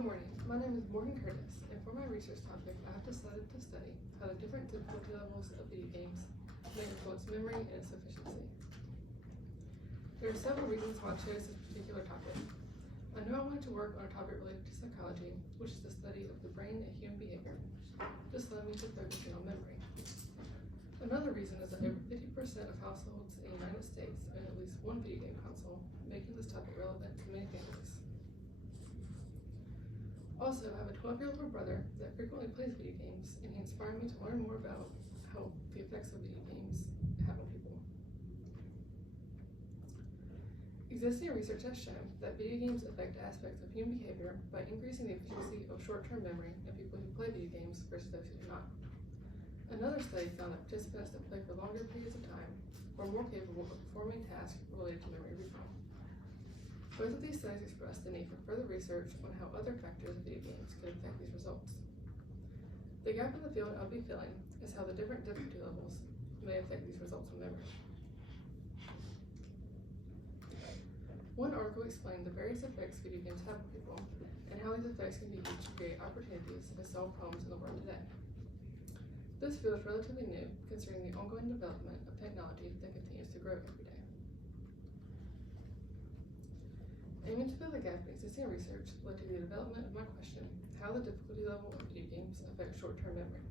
Good morning. My name is Morgan Curtis, and for my research topic, I have decided to study how the different difficulty levels of video games may influence memory and its efficiency. There are several reasons why I chose this particular topic. I knew I wanted to work on a topic related to psychology, which is the study of the brain and human behavior. This led me to focusing on memory. Another reason is that over 50% of households in the United States own at least one video game console, making this topic relevant to many families. Also, I have a 12-year-old brother that frequently plays video games, and he inspired me to learn more about how the effects of video games have on people. Existing research has shown that video games affect aspects of human behavior by increasing the efficiency of short-term memory in people who play video games versus those who do not. Another study found that participants that play for longer periods of time were more capable of performing tasks related to memory recall. Both of these studies express the need for further research on how other factors of video games could affect these results. The gap in the field I'll be filling is how the different difficulty levels may affect these results on memory. One article explained the various effects video games have on people and how these effects can be used to create opportunities to solve problems in the world today. This field is relatively new, considering the ongoing development of technology that continues to grow every day. Aiming to fill the gap in existing research led to the development of my question, how the difficulty level of video games affects short-term memory.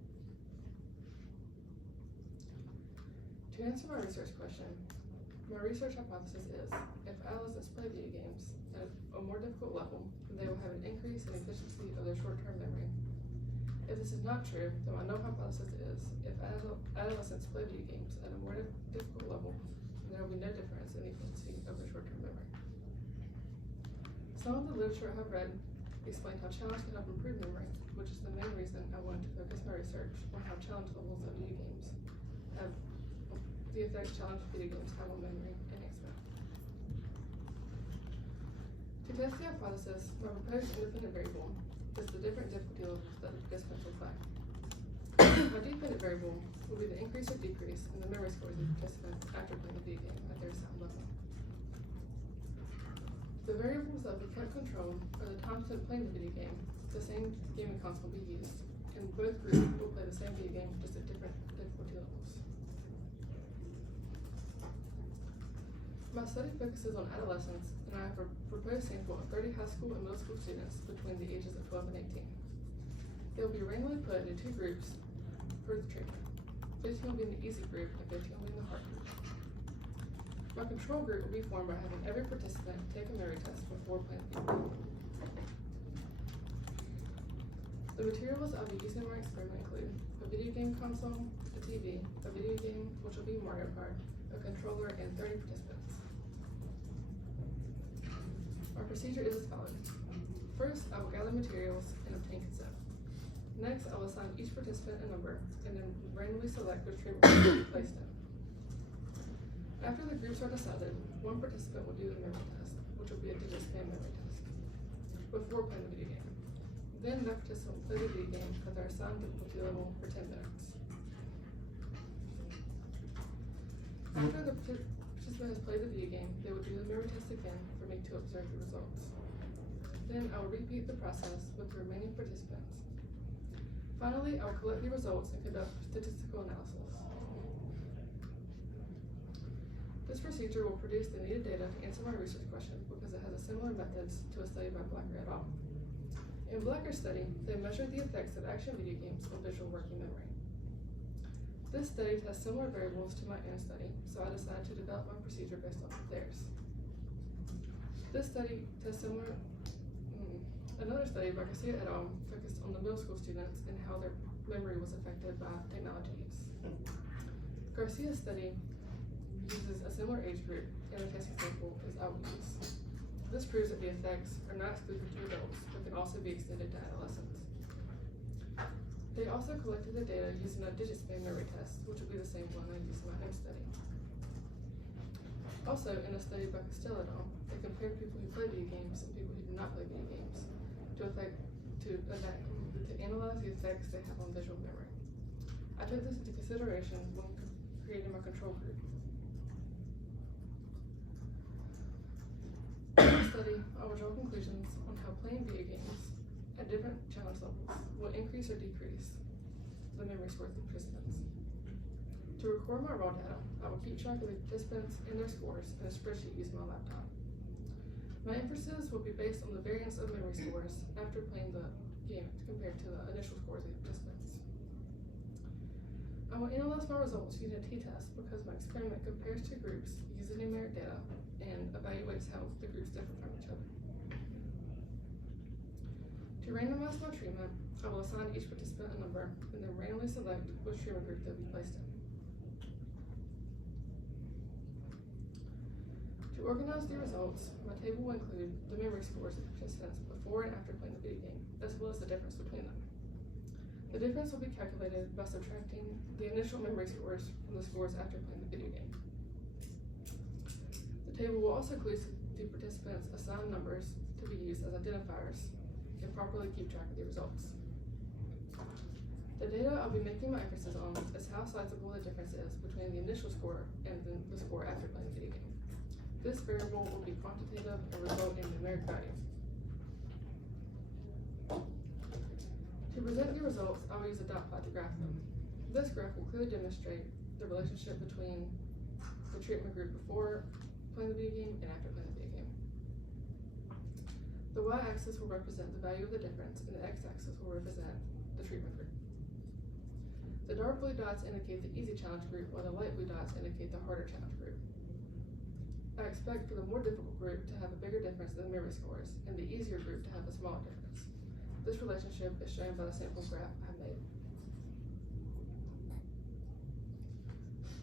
To answer my research question, my research hypothesis is, if adolescents play video games at a more difficult level, they will have an increase in efficiency of their short-term memory. If this is not true, then my null hypothesis is, if adolescents play video games at a more difficult level, there will be no difference in the efficiency of their short-term memory. Some of the literature I have read explained how challenge can help improve memory, which is the main reason I wanted to focus my research on how challenge levels of video games have the effects challenge video games have on memory enhancement. To test the hypothesis, my proposed independent variable is the different difficulty levels that the participants will play. My dependent variable will be the increase or decrease in the memory scores of the participants after playing the video game at their sound level. The variables that will be kept controlled are the time spent playing the video game, the same gaming console will be used, and both groups will play the same video game just at different difficulty levels. My study focuses on adolescents, and I have a proposed sample of 30 high school and middle school students between the ages of 12 and 18. They will be randomly put into two groups for the treatment. 15 will be in the easy group, and 15 will be in the hard group. My control group will be formed by having every participant take a memory test before playing the video game. The materials I'll be using in my experiment include a video game console, a TV, a video game, which will be Mario Kart, a controller, and 30 participants. Our procedure is as follows. First, I will gather materials and obtain consent. Next, I will assign each participant a number, and then randomly select which treatment will be placed in. After the groups are decided, one participant will do the memory test, which will be a DigiSpan memory test, before playing the video game. Then that participant will play the video game at their assigned difficulty level for 10 minutes. After the participant has played the video game, they will do the memory test again for me to observe the results. Then I will repeat the process with the remaining participants. Finally, I will collect the results and conduct statistical analysis. This procedure will produce the needed data to answer my research question because it has a similar methods to a study by Blacker et al. In Blacker's study, they measured the effects of action video games on visual working memory. This study tests similar variables to my own study, so I decided to develop my procedure based off of theirs. This study tests similar. Another study by Garcia et al. Focused on the middle school students and how their memory was affected by technology use. Garcia's study uses a similar age group, and the testing sample is I will use. This proves that the effects are not exclusive to adults, but can also be extended to adolescents. They also collected the data using a DigiSpan memory test, which will be the same one I used in my own study. Also, in a study by Costello et al., they compared people who play video games and people who do not play video games to analyze the effects they have on visual memory. I took this into consideration when creating my control group. In the study, I will draw conclusions on how playing video games at different challenge levels will increase or decrease the memory scores of the participants. To record my raw data, I will keep track of the participants and their scores in a spreadsheet using my laptop. My inferences will be based on the variance of memory scores after playing the game compared to the initial scores of the participants. I will analyze my results using a t-test because my experiment compares two groups using numeric data and evaluates how the groups differ from each other. To randomize my treatment, I will assign each participant a number and then randomly select which treatment group they'll be placed in. To organize the results, my table will include the memory scores of the participants before and after playing the video game, as well as the difference between them. The difference will be calculated by subtracting the initial memory scores from the scores after playing the video game. The table will also include the participants' assigned numbers to be used as identifiers and properly keep track of the results. The data I'll be making my inferences on is how sizable the difference is between the initial score and the score after playing the video game. This variable will be quantitative and result in numeric value. To present the results, I will use a dot plot to graph them. This graph will clearly demonstrate the relationship between the treatment group before playing the video game and after playing the video game. The y-axis will represent the value of the difference, and the x-axis will represent the treatment group. The dark blue dots indicate the easy challenge group, while the light blue dots indicate the harder challenge group. I expect for the more difficult group to have a bigger difference in the memory scores, and the easier group to have a smaller difference. This relationship is shown by the sample graph I made.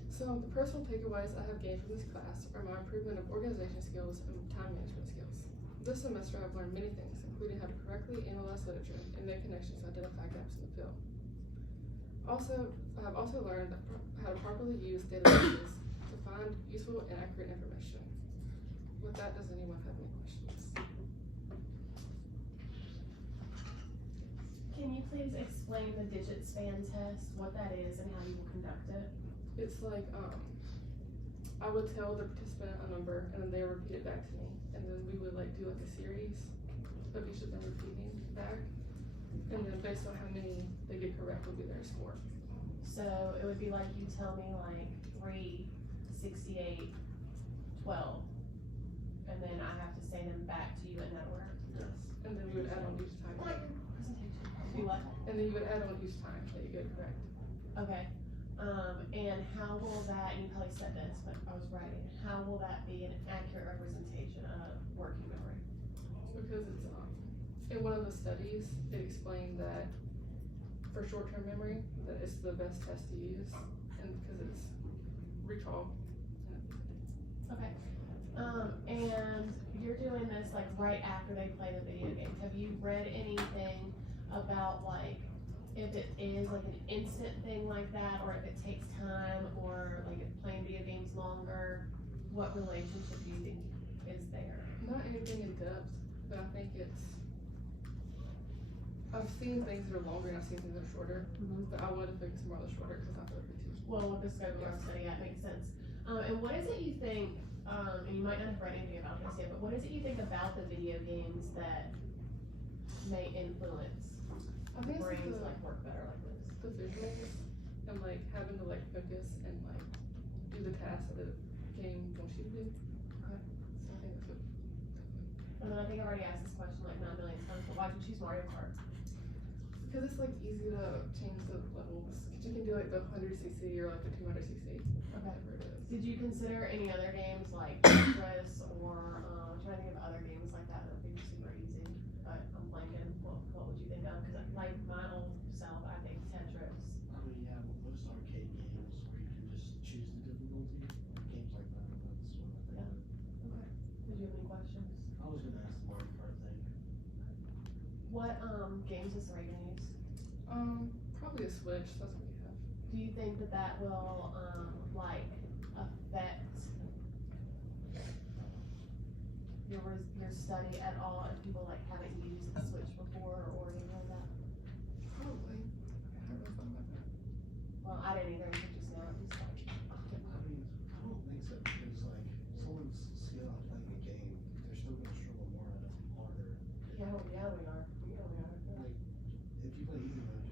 Some of the personal takeaways I have gained from this class are my improvement of organization skills and time management skills. This semester I've learned many things, including how to correctly analyze literature and make connections to identify gaps in the field. I have also learned how to properly use databases to find useful and accurate information. With that, does anyone have any questions? Can you please explain the digit span test, what that is and how you will conduct it? It's like, I would tell the participant a number and then they would repeat it back to me. And then we would like do like a series of each of them repeating back. And then based on how many they get correct would be their score. So it would be like you tell me like 3, 68, 12. And then I have to say them back to you in that order? Yes. And then we would add on each time. You what? And then you would add on each time that you get it correct. Okay. And how will that, and you probably said this, but I was writing, how will that be an accurate representation of working memory? Because it's, in one of the studies, it explained that for short-term memory, that it's the best test to use, and because it's recall. Okay. And you're doing this like right after they play the video games. Have you read anything about like if it is like an instant thing like that, or if it takes time, or like if playing video games longer? What relationship do you think is there? Not anything in depth, but I think I've seen things that are longer and I've seen things that are shorter, but I would have focused more on the shorter because I feel like too. Well, with the scope of our study, that makes sense. And what is it you think, and you might not have read anything about this yet, but what is it you think about the video games that may influence I think it's brains like work better like this? the visuals and like having to like focus and like do the tasks that the game wants you to do. Okay. So I think that's what. And then I think I already asked this question like 9 million times, but why did you choose Mario Kart? Because it's like easy to change the levels. Cause you can do like the 100cc or like the 200cc. Okay. Whatever it is. Did you consider any other games like Tetris or I'm trying to think of other games like that that would be super easy, but I'm blanking. What would you think of? Because like my old self, I think Tetris. I mean, yeah, most arcade games where you can just choose the difficulty, games like that, that's what I think. Yeah. Okay. Did you have any questions? I was gonna ask the Mario Kart thing. What games is Ray gonna use? Probably a Switch. That's what we have. Do you think that that will like affect your study at all if people like haven't used the Switch before or anything like that? Probably. I haven't thought about that. Well, I didn't either until just now. Just like, I mean, I don't think so, because like, someone's skill at playing a game, they're still gonna struggle more at it harder. yeah, we are. We are. if you play easy mode,